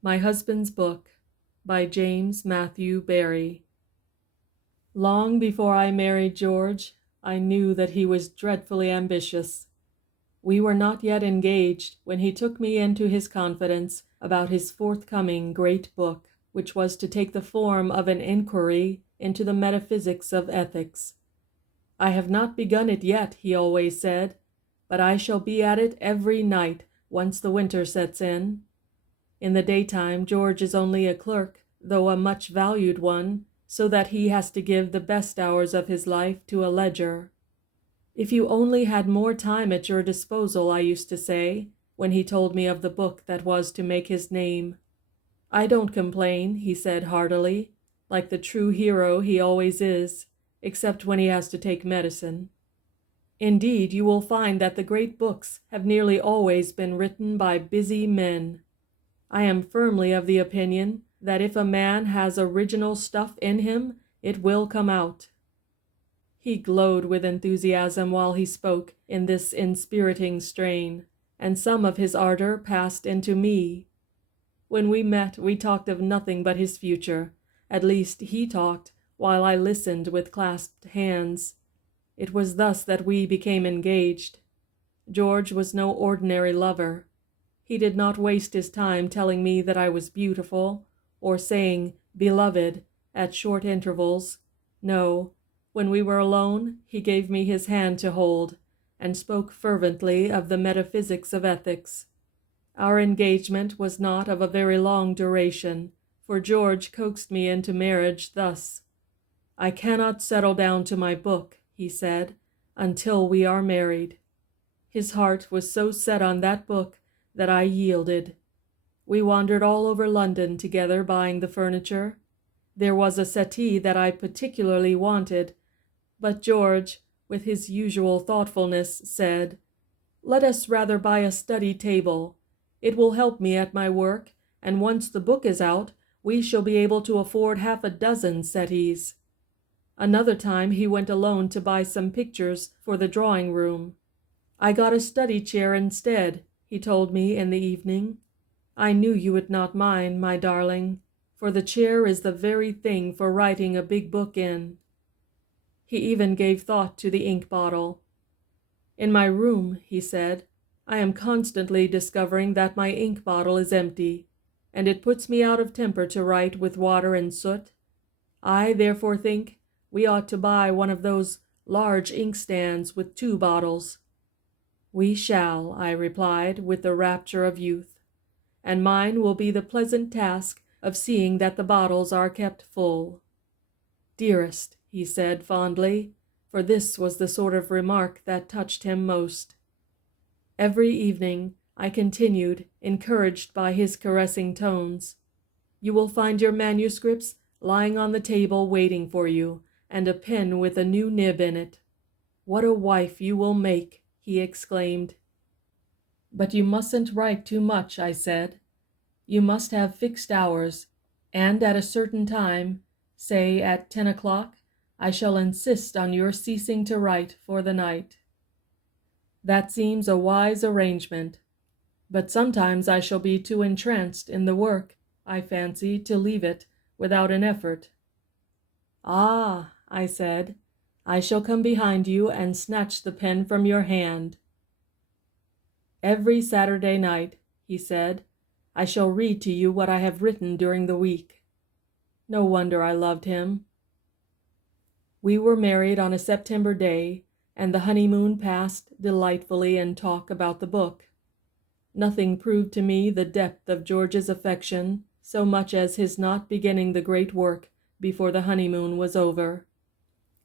My Husband's Book by James Matthew Barrie. Long before I married George, I knew that he was dreadfully ambitious. We were not yet engaged when he took me into his confidence about his forthcoming great book, which was to take the form of an inquiry into the metaphysics of ethics. "I have not begun it yet," he always said, "but I shall be at it every night once the winter sets in." In the daytime, George is only a clerk, though a much valued one, so that he has to give the best hours of his life to a ledger. "If you only had more time at your disposal," I used to say, when he told me of the book that was to make his name. "I don't complain," he said heartily, like the true hero he always is, except when he has to take medicine. "Indeed, you will find that the great books have nearly always been written by busy men. I am firmly of the opinion that if a man has original stuff in him, it will come out." He glowed with enthusiasm while he spoke in this inspiriting strain, and some of his ardor passed into me. When we met, we talked of nothing but his future. At least he talked, while I listened with clasped hands. It was thus that we became engaged. George was no ordinary lover. He did not waste his time telling me that I was beautiful, or saying "beloved" at short intervals. No, when we were alone, he gave me his hand to hold, and spoke fervently of the metaphysics of ethics. Our engagement was not of a very long duration, for George coaxed me into marriage thus: "I cannot settle down to my book," he said, "until we are married." His heart was so set on that book that I yielded. We wandered all over London together buying the furniture. There was a settee that I particularly wanted, but George, with his usual thoughtfulness, said, "Let us rather buy a study table. It will help me at my work, and once the book is out, we shall be able to afford half a dozen settees." Another time he went alone to buy some pictures for the drawing room. "I got a study chair instead," he told me in the evening. "I knew you would not mind, my darling, for the chair is the very thing for writing a big book in." He even gave thought to the ink bottle. "In my room," he said, "I am constantly discovering that my ink bottle is empty, and it puts me out of temper to write with water and soot. I therefore think we ought to buy one of those large inkstands with 2 bottles. "We shall," I replied with the rapture of youth, "and mine will be the pleasant task of seeing that the bottles are kept full." "Dearest," he said fondly, for this was the sort of remark that touched him most. Every evening I continued, encouraged by his caressing tones, "You will find your manuscripts lying on the table waiting for you, and a pen with a new nib in it. What a wife you will make!" he exclaimed. "But you mustn't write too much," I said. "You must have fixed hours, and at a certain time, say at 10 o'clock, I shall insist on your ceasing to write for the night." "That seems a wise arrangement, but sometimes I shall be too entranced in the work, I fancy, to leave it without an effort." "Ah," I said, "I shall come behind you and snatch the pen from your hand." "Every Saturday night," he said, "I shall read to you what I have written during the week." No wonder I loved him. We were married on a September day, and the honeymoon passed delightfully in talk about the book. Nothing proved to me the depth of George's affection so much as his not beginning the great work before the honeymoon was over.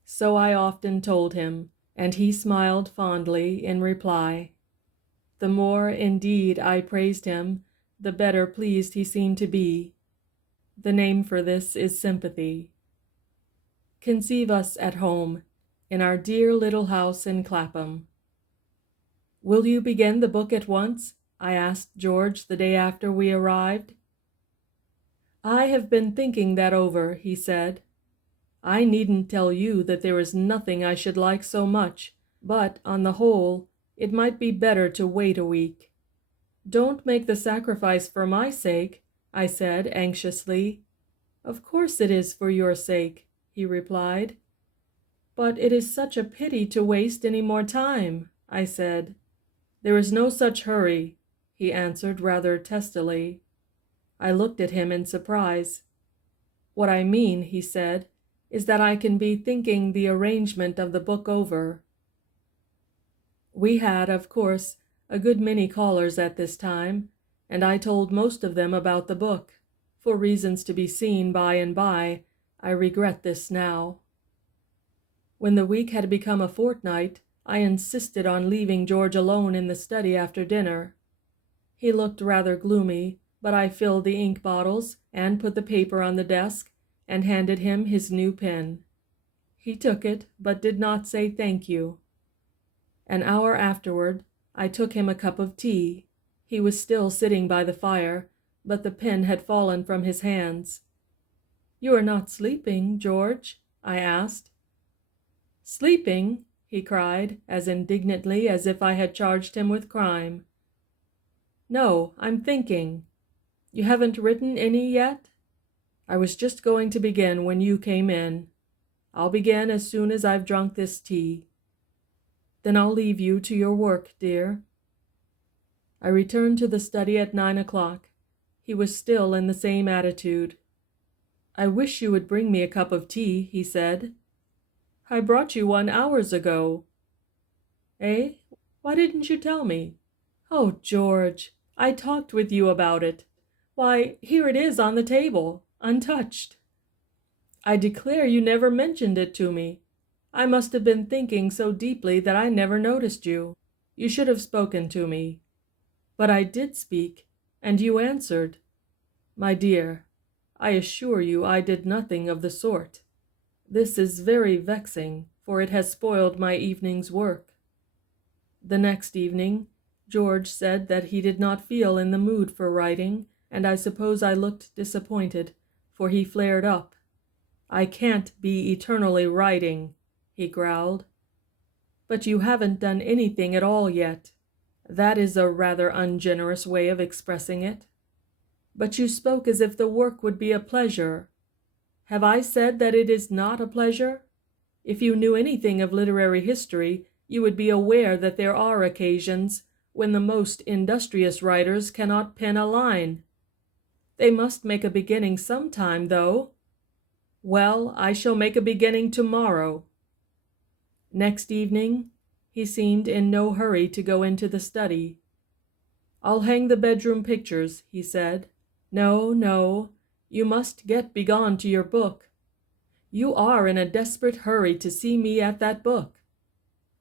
So I often told him, and he smiled fondly in reply. The more, indeed, I praised him, the better pleased he seemed to be. The name for this is sympathy. Conceive us at home, in our dear little house in Clapham. "Will you begin the book at once?" I asked George the day after we arrived. "I have been thinking that over," he said. "I needn't tell you that there is nothing I should like so much, but, on the whole, it might be better to wait a week. Don't make the sacrifice for my sake. I said anxiously. "Of course it is for your sake," he replied. "But it is such a pity to waste any more time," I said. "There is no such hurry," he answered rather testily. I looked at him in surprise. "What I mean," he said, "is that I can be thinking the arrangement of the book over." We had, of course, a good many callers at this time, and I told most of them about the book. For reasons to be seen by and by, I regret this now. When the week had become a fortnight, I insisted on leaving George alone in the study after dinner. He looked rather gloomy, but I filled the ink bottles and put the paper on the desk and handed him his new pen. He took it, but did not say thank you. An hour afterward, I took him a cup of tea. He was still sitting by the fire, but the pen had fallen from his hands. "You are not sleeping, George?" I asked. "Sleeping?" he cried, as indignantly as if I had charged him with crime. "No, I'm thinking. You haven't written any yet? I was just going to begin when you came in. I'll begin as soon as I've drunk this tea. Then I'll leave you to your work, dear." I returned to the study at 9 o'clock. He was still in the same attitude. "I wish you would bring me a cup of tea," he said. "I brought you one hours ago." "Eh? Why didn't you tell me?" "Oh, George, I talked with you about it. Why, here it is on the table, untouched." "I declare you never mentioned it to me. I must have been thinking so deeply that I never noticed you. You should have spoken to me." "But I did speak, and you answered." "My dear, I assure you I did nothing of the sort. This is very vexing, for it has spoiled my evening's work." The next evening, George said that he did not feel in the mood for writing, and I suppose I looked disappointed, for he flared up. "I can't be eternally writing," he growled. "But you haven't done anything at all yet. That is a rather ungenerous way of expressing it." "But you spoke as if the work would be a pleasure. Have I said that it is not a pleasure? If you knew anything of literary history, you would be aware that there are occasions when the most industrious writers cannot pen a line. They must make a beginning sometime, though. Well, I shall make a beginning tomorrow." Next evening, he seemed in no hurry to go into the study. "I'll hang the bedroom pictures," he said. "No, no, you must get begone to your book. You are in a desperate hurry to see me at that book.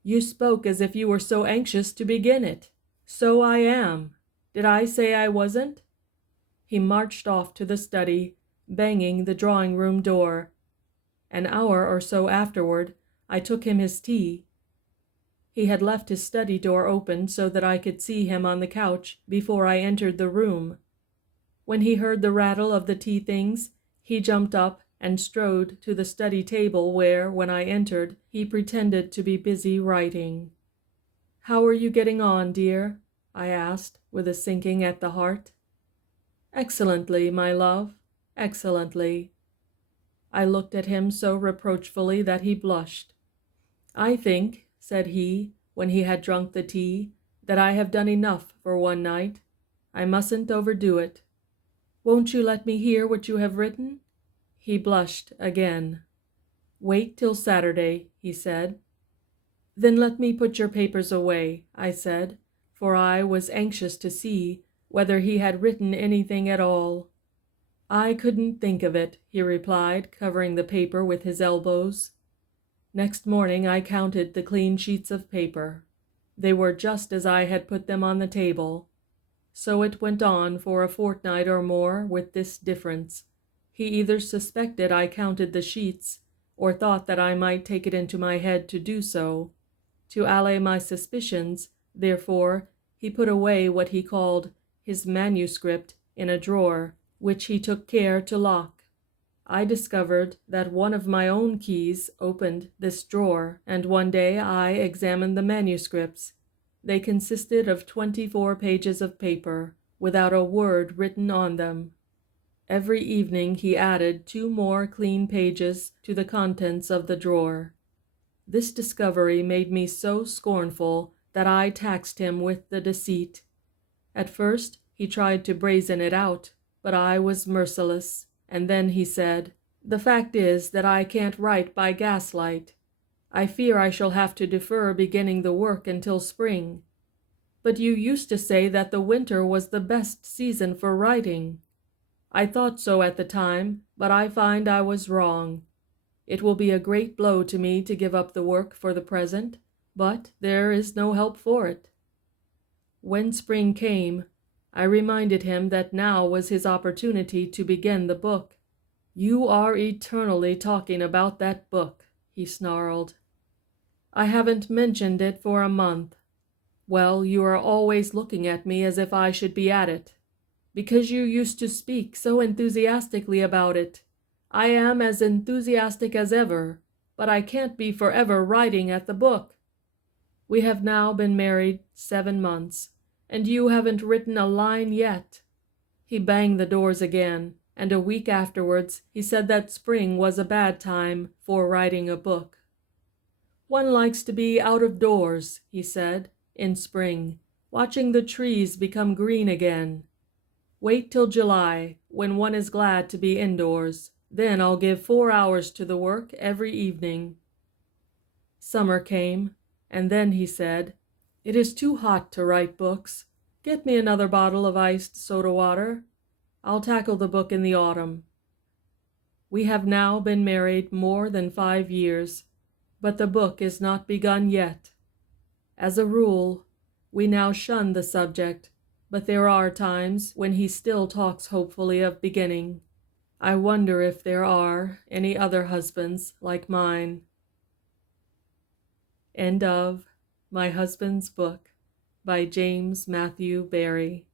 You spoke as if you were so anxious to begin it." "So I am. Did I say I wasn't?" He marched off to the study, banging the drawing-room door. An hour or so afterward, I took him his tea. He had left his study door open so that I could see him on the couch before I entered the room. When he heard the rattle of the tea things, he jumped up and strode to the study table where, when I entered, he pretended to be busy writing. "How are you getting on, dear?" I asked, with a sinking at the heart. "Excellently, my love, excellently." I looked at him so reproachfully that he blushed. "I think," said he, when he had drunk the tea, "that I have done enough for one night. I mustn't overdo it. Won't you let me hear what you have written?" He blushed again. "Wait till Saturday," he said. "Then let me put your papers away," I said, for I was anxious to see whether he had written anything at all. "I couldn't think of it," he replied, covering the paper with his elbows. Next morning I counted the clean sheets of paper. They were just as I had put them on the table. So it went on for a fortnight or more, with this difference. He either suspected I counted the sheets, or thought that I might take it into my head to do so. To allay my suspicions, therefore, he put away what he called his manuscript in a drawer, which he took care to lock. I discovered that one of my own keys opened this drawer, and one day I examined the manuscripts. They consisted of 24 pages of paper, without a word written on them. Every evening he added 2 more clean pages to the contents of the drawer. This discovery made me so scornful that I taxed him with the deceit. At first he tried to brazen it out, but I was merciless, and then he said, "The fact is that I can't write by gaslight. I fear I shall have to defer beginning the work until spring. But you used to say that the winter was the best season for writing." "I thought so at the time, but I find I was wrong. It will be a great blow to me to give up the work for the present, but there is no help for it." When spring came, I reminded him that now was his opportunity to begin the book. "You are eternally talking about that book," he snarled. "I haven't mentioned it for a month." "Well, you are always looking at me as if I should be at it, because you used to speak so enthusiastically about it. I am as enthusiastic as ever, but I can't be forever writing at the book. We have now been married 7 months, and you haven't written a line yet." He banged the doors again, and a week afterwards he said that spring was a bad time for writing a book. "One likes to be out of doors," he said, "in spring, watching the trees become green again. Wait till July, when one is glad to be indoors. Then I'll give 4 hours to the work every evening." Summer came, and then he said, "It is too hot to write books. Get me another bottle of iced soda water. I'll tackle the book in the autumn." We have now been married more than 5 years, but the book is not begun yet. As a rule, we now shun the subject, but there are times when he still talks hopefully of beginning. I wonder if there are any other husbands like mine. End of My Husband's Book by James Matthew Barrie.